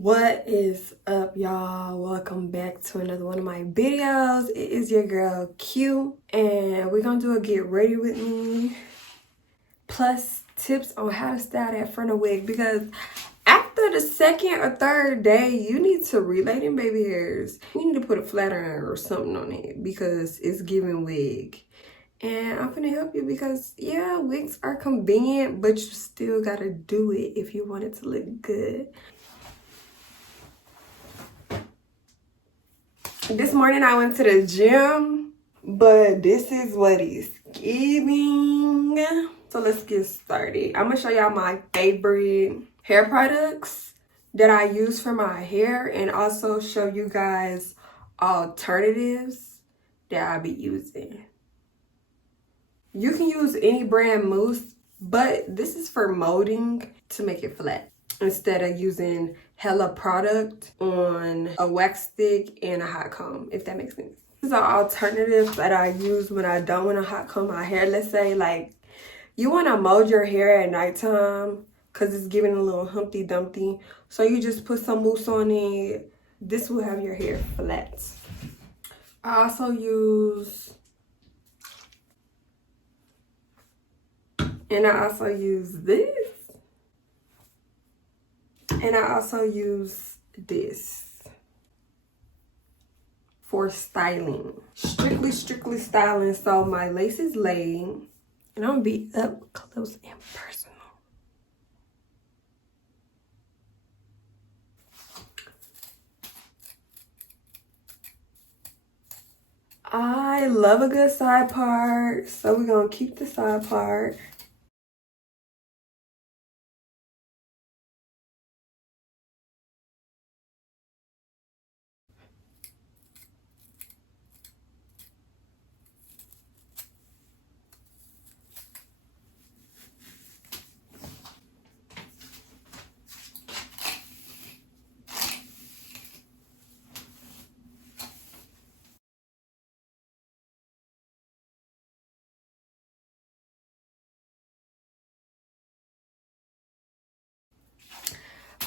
What is up, y'all? Welcome back to another one of my videos. It is your girl Q, and we're gonna do a get ready with me plus tips on how to style that frontal wig, because after the second or third day you need to relay them baby hairs. You need to put a flat iron or something on it because it's giving wig. And I'm gonna help you because yeah, wigs are convenient, but you still gotta do it if you want it to look good. This morning I went to the gym, but this is what it's giving. So let's get started. I'm gonna show y'all my favorite hair products that I use for my hair, and also show you guys alternatives that I be using. You can use any brand mousse, but this is for molding to make it flat, instead of using hella product on a wax stick and a hot comb, if that makes sense. These are alternatives that I use when I don't want to hot comb my hair. Let's say like you want to mold your hair at nighttime because it's giving a little Humpty Dumpty. So you just put some mousse on it. This will have your hair flat. I also use this. And I also use this for styling. Strictly styling. So my lace is laid. And I'm gonna be up close and personal. I love a good side part. So we're gonna keep the side part.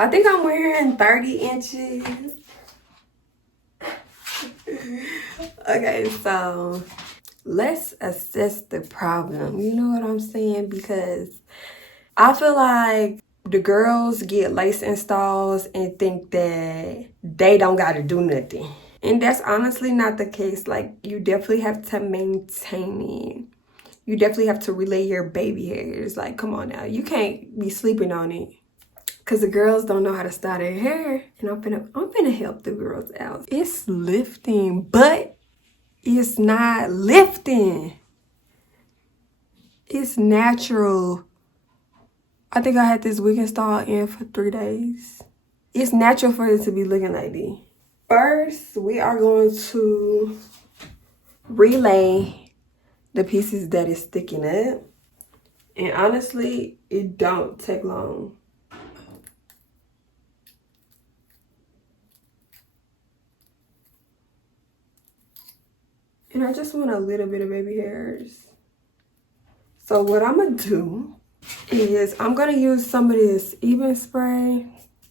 I think I'm wearing 30 inches. Okay, so let's assess the problem. You know what I'm saying? Because I feel like the girls get lace installs and think that they don't got to do nothing. And that's honestly not the case. Like, you definitely have to maintain it. You definitely have to relay your baby hairs. Like, come on now. You can't be sleeping on it. Because the girls don't know how to style their hair. And I'm finna help the girls out. It's lifting, but it's not lifting. It's natural. I think I had this wig installed in for 3 days. It's natural for it to be looking like this. First, we are going to relay the pieces that is sticking up. And honestly, it don't take long. And I just want a little bit of baby hairs. So what I'm gonna do is I'm gonna use some of this even spray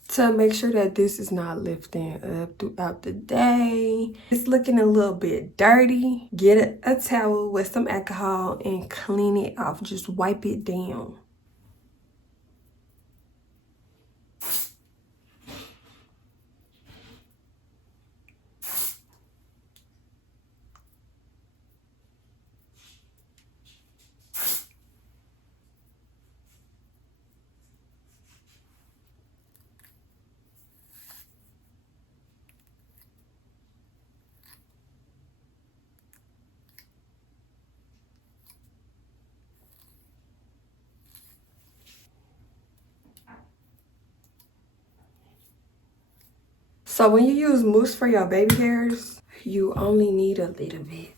to make sure that this is not lifting up throughout the day. It's looking a little bit dirty. Get a towel with some alcohol and clean it off. Just wipe it down. So when you use mousse for your baby hairs, you only need a little bit.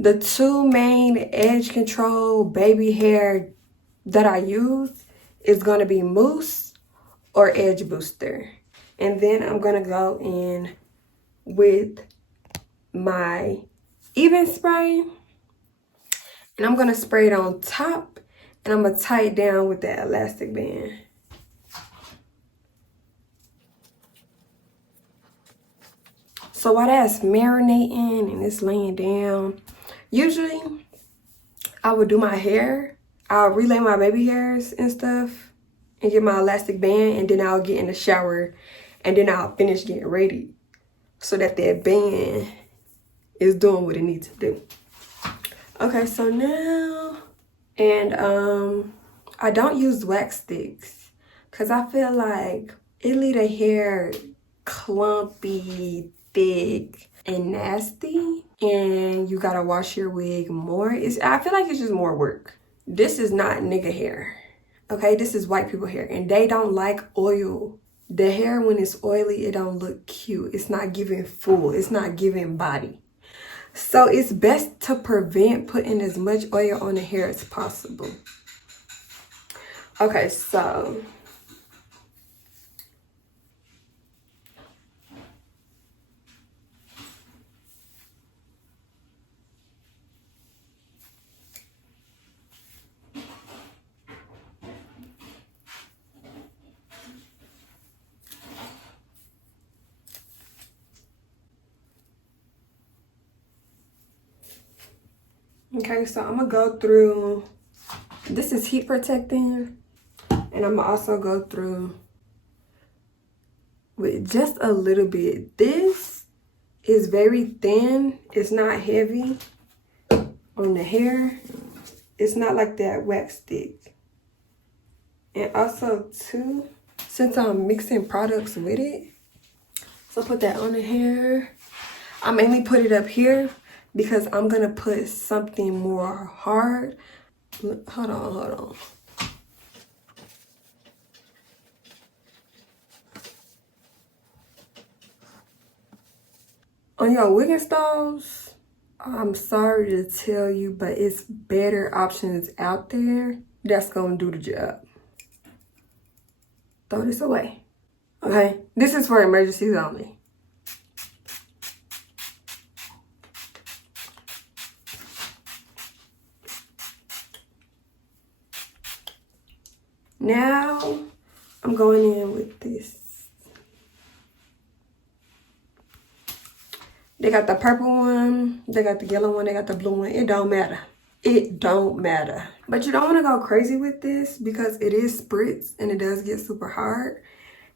The two main edge control baby hair that I use is going to be mousse or edge booster. And then I'm going to go in with my even spray. And I'm going to spray it on top. And I'm going to tie it down with that elastic band. So while that's marinating and it's laying down, usually I would do my hair. I'll relay my baby hairs and stuff and get my elastic band, and then I'll get in the shower and then I'll finish getting ready so that that band is doing what it needs to do. Okay, so now, and I don't use wax sticks because I feel like it leave the hair clumpy, thick, and nasty, and you gotta wash your wig more. I feel like it's just more work. This is not nigga hair, okay? This is white people hair, and they don't like oil. The hair, when it's oily, it don't look cute. It's not giving full. It's not giving body. So it's best to prevent putting as much oil on the hair as possible. Okay, so okay, so I'm gonna go through, this is heat protecting, and I'm gonna also go through with just a little bit. This is very thin, it's not heavy on the hair. It's not like that wax stick. And also too, since I'm mixing products with it, so put that on the hair. I mainly put it up here because I'm gonna put something more hard. Hold on. On your wig installs, I'm sorry to tell you, but it's better options out there that's gonna do the job. Throw this away, okay? This is for emergencies only. Now, I'm going in with this. They got the purple one, they got the yellow one, they got the blue one. It don't matter. It don't matter. But you don't want to go crazy with this because it is spritz and it does get super hard.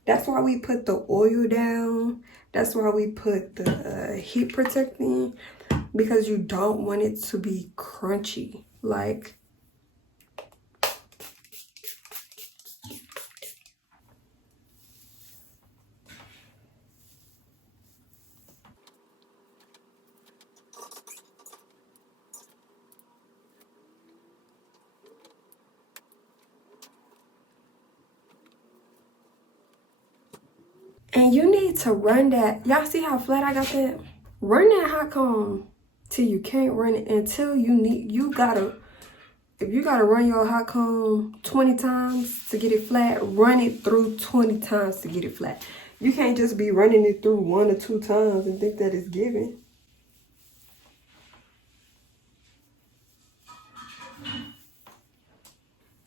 That's why we put the oil down. That's why we put the heat protecting, because you don't want it to be crunchy. Like, and you need to run that. Y'all see how flat I got that? Run that hot comb till you can't run it, until if you gotta run your hot comb 20 times to get it flat, run it through 20 times to get it flat. You can't just be running it through 1 or 2 times and think that it's giving.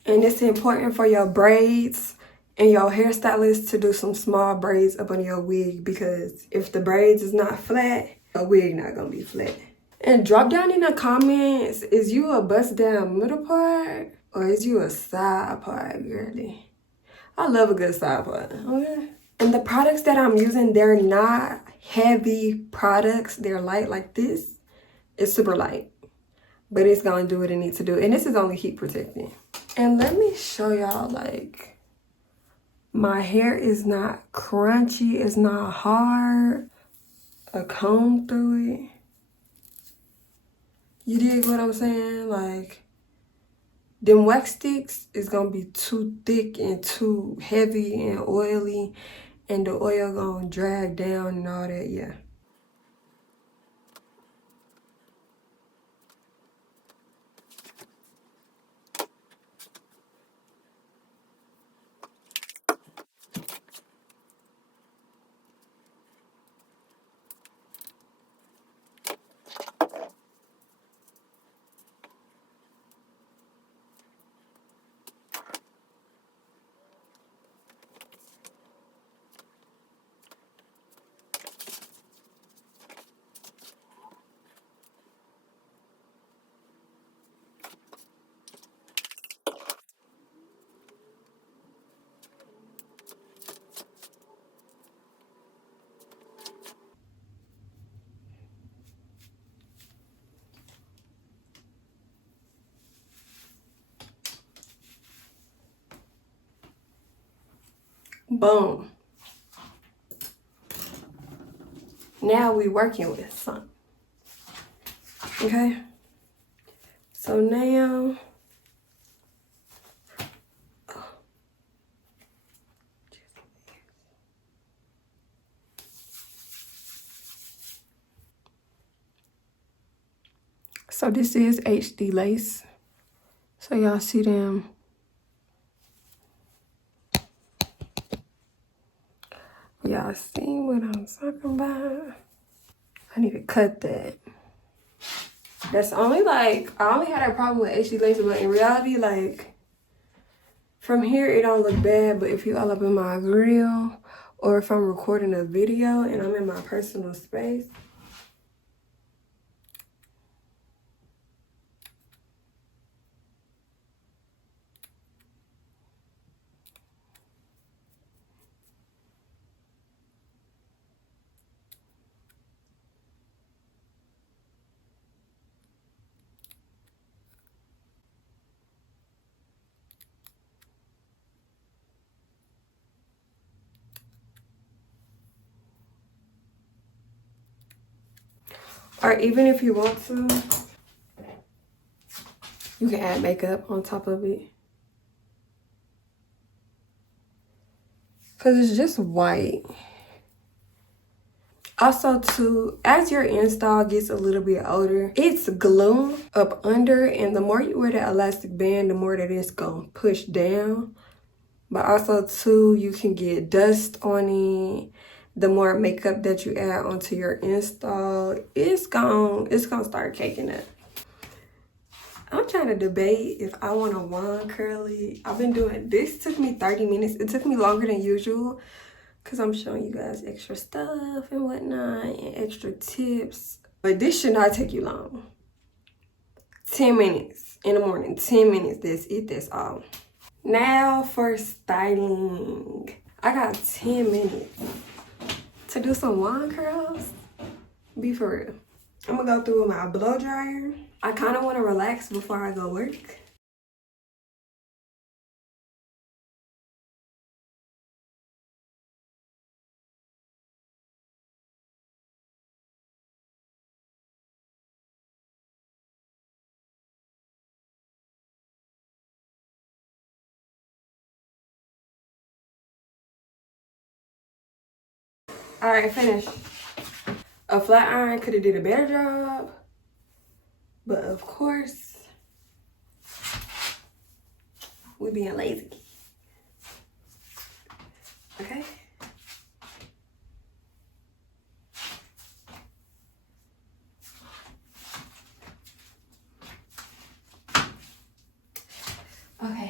And it's important for your braids and your hairstylist to do some small braids up on your wig, because if the braids is not flat, a wig not gonna be flat. And drop down in the comments, is you a bust down middle part or is you a side part, girly? I love a good side part, okay? And the products that I'm using, they're not heavy products. They're light like this. It's super light, but it's gonna do what it needs to do. And this is only heat protecting. And let me show y'all, like, my hair is not crunchy. It's not hard. A comb through it. You dig what I'm saying? Like, them wax sticks is gonna be too thick and too heavy and oily, and the oil gonna drag down and all that, yeah. Boom. Now we working with something. Okay? So now, so this is HD lace. So y'all see them. Y'all see what I'm talking about? I need to cut that. That's only like, I only had a problem with HD lace, but in reality, like, from here it don't look bad, but if you all up in my grill, or if I'm recording a video and I'm in my personal space, or even if you want to, you can add makeup on top of it. Cause it's just white. Also too, as your install gets a little bit older, it's glue up under, and the more you wear that elastic band, the more that it's gonna push down. But also too, you can get dust on it. The more makeup that you add onto your install, it's gonna start caking up. I'm trying to debate if I want a wand curly. I've been doing this, took me 30 minutes. It took me longer than usual because I'm showing you guys extra stuff and whatnot and extra tips. But this should not take you long. 10 minutes in the morning, 10 minutes, that's it, that's all. Now for styling. I got 10 minutes to do some wand curls. Be for real. I'm gonna go through with my blow dryer. I kind of want to relax before I go work. All right, finished. A flat iron could have did a better job, but of course, we being lazy. Okay. Okay.